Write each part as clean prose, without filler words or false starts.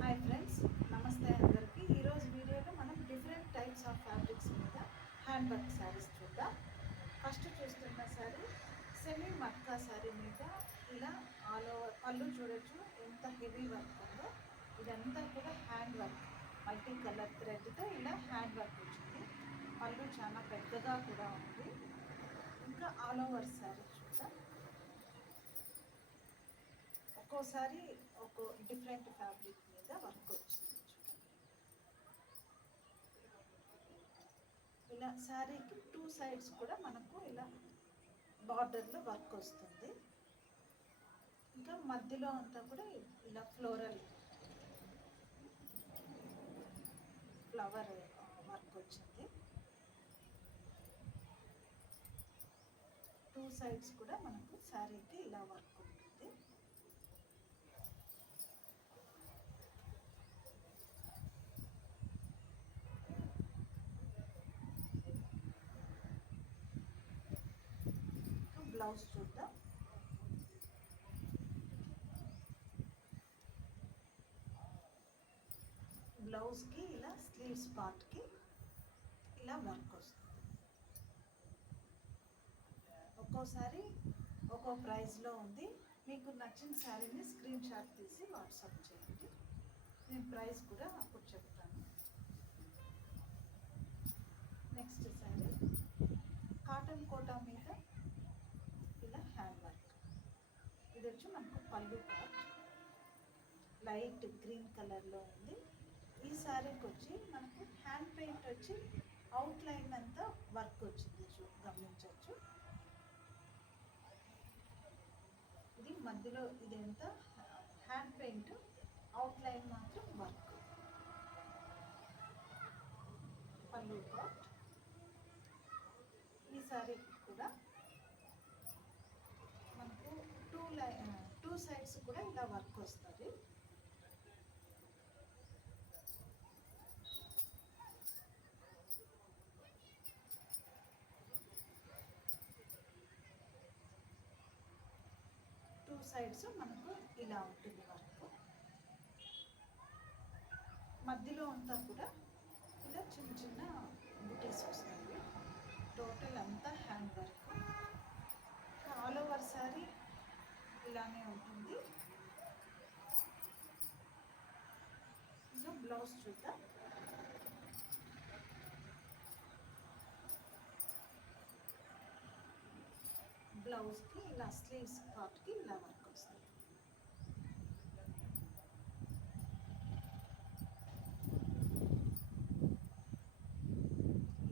Hi friends, నమస్తే అందరికీ. ఈరోజు వీడియోలో మనం డిఫరెంట్ టైప్స్ ఆఫ్ ఫ్యాబ్రిక్స్ మీద హ్యాండ్ వర్క్ శారీస్ చూద్దాం. ఫస్ట్ చూస్తున్న శారీ సెమీ మట్కా శారీ మీద ఇలా ఆల్ ఓవర్ పళ్ళు చూడొచ్చు ఎంత హెవీ వర్క్ ఉందో. ఇదంతా కూడా హ్యాండ్ వర్క్, మల్టీ కలర్ థ్రెడ్తో ఇలా హ్యాండ్ వర్క్ వచ్చింది. పళ్ళు చాలా పెద్దగా కూడా ఉంది. ఇంకా ఆల్ ఓవర్ శారీ చూద్దాం. ఒక్కోసారి ఒక్కో డిఫరెంట్ ఫ్యాబ్రిక్ మీద వర్క్ వచ్చింది చూడండి. ఇలా శారీకి టూ సైడ్స్ కూడా మనకు ఇలా బార్డర్లో వర్క్ వస్తుంది. ఇంకా మధ్యలో అంతా కూడా ఇలా ఫ్లోరల్ ఫ్లవర్ వర్క్ వచ్చింది. టూ సైడ్స్ కూడా మనకు శారీకి ఇలా వర్క్ ఉంటుంది. బ్లౌజ్ చూద్దాం. బ్లౌజ్కి ఇలా స్లీవ్స్ పార్ట్కి ఇలా వర్క్ వస్తుంది. ఒక్కోసారి ఒక్కో ప్రైస్లో ఉంది. మీకు నచ్చిన శారీని స్క్రీన్ షాట్ తీసి వాట్సాప్ చేయండి. నేను ప్రైస్ కూడా అప్పుడు చెప్తాను. నెక్స్ట్ శారీ కాటన్ కోటా మీద ఇలా హ్యాండ్ వర్క్. ఇది వచ్చి మనకు పళ్ళు పార్ట్ లైట్ గ్రీన్ కలర్లో ఉంది. ఈ శారీకి వచ్చి మనకు హ్యాండ్ పెయింట్ వచ్చి అవుట్ లైన్ అంతా వర్క్ వచ్చింది, గమనించవచ్చు. ఇది మధ్యలో ఇదంతా హ్యాండ్ పెయింట్, అవుట్ లైన్ మాత్రం వర్క్. పళ్ళు పార్ట్. ఈ శారీకి కూడా మనకు టూ సైడ్స్ కూడా ఇలా వర్క్ వస్తుంది. టూ సైడ్స్ మనకు ఇలా ఉంటుంది వర్క్. మధ్యలో అంతా కూడా ఇలా చిన్న చిన్న బుటీస్ వస్తాయి. టోటల్ అంతా hand work. All over sari ఇలానే ఉంటుంది. ఇంకా బ్లౌజ్ చూద్దాం. బ్లౌజ్కి ఇలా స్లీవ్స్ పార్ట్కి ఇలా వర్క్ వస్తుంది.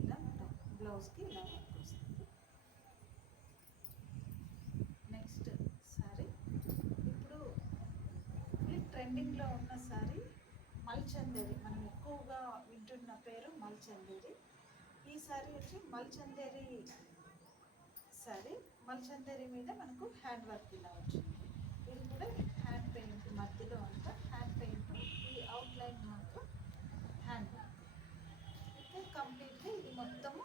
ఇలా బ్లౌజ్కి ఇలా వర్క్ వస్తుంది. నెక్స్ట్ శారీ ఇప్పుడు ట్రెండింగ్లో ఉన్న శారీ మల్చందేరి. మనం ఎక్కువగా వింటున్న పేరు మల్చందేరి. ఈ శారీ వచ్చి మల్చందేరి శారీ. మల్చందేరి మీద మనకు హ్యాండ్ వర్క్ ఇలా వచ్చింది. ఇది కూడా హ్యాండ్ పెయింట్, మధ్యలో అంతా హ్యాండ్ పెయింట్, ఈ అవుట్ లైన్ మాత్రం హ్యాండ్ వర్క్. అయితే కంప్లీట్గా ఇది మొత్తము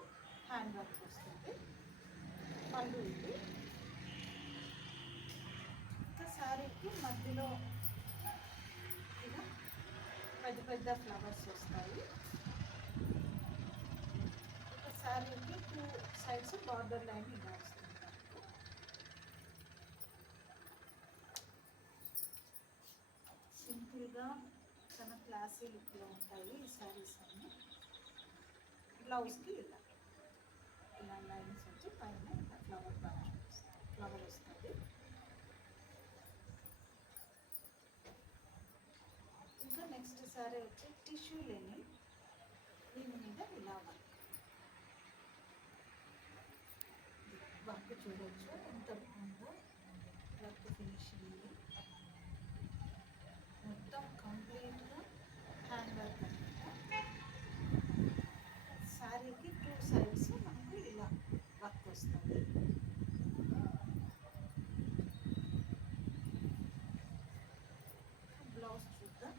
హ్యాండ్ వర్క్ వస్తుంది. పళ్ళు ఇది. ఇంకా శారీకి మధ్యలో ఇలా పెద్ద పెద్ద ఫ్లవర్స్ వస్తాయి. ఒక శారీకి టూ సైడ్స్ బార్డర్ లైన్ ఇలా వస్తుంది. సింపుల్గా చాలా క్లాసీ లుక్లో ఉంటాయి ఈ శారీస్ అన్నీ. బ్లౌజ్కి ఇలా ఇలా లైన్స్ వచ్చి పైన ఇలా ఫ్లవర్ వస్తుంది. ఇంకా నెక్స్ట్ శారీ వచ్చి టిష్యూ లెనిన్. దీని మీద ఇలా వర్క్ చూడవచ్చు ఎంత ఉందో. వర్క్ ఫినిషింగ్ మొత్తం కంప్లీట్గా హ్యాండ్ వర్క్ అనమాట. శారీకి టూ సైడ్స్ మనకు ఇలా వర్క్ వస్తుంది. బ్లౌజ్ చూద్దాం.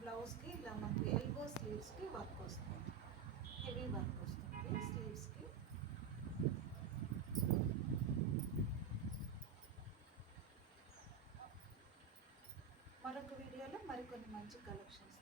బ్లౌజ్కి ఇలా మనకు ఎల్బో స్లీవ్స్కి వర్క్ వస్తుంది. హెవీ వర్క్ వస్తుంది స్లీవ్స్కి. మరొక వీడియోలో మరికొన్ని మంచి కలెక్షన్స్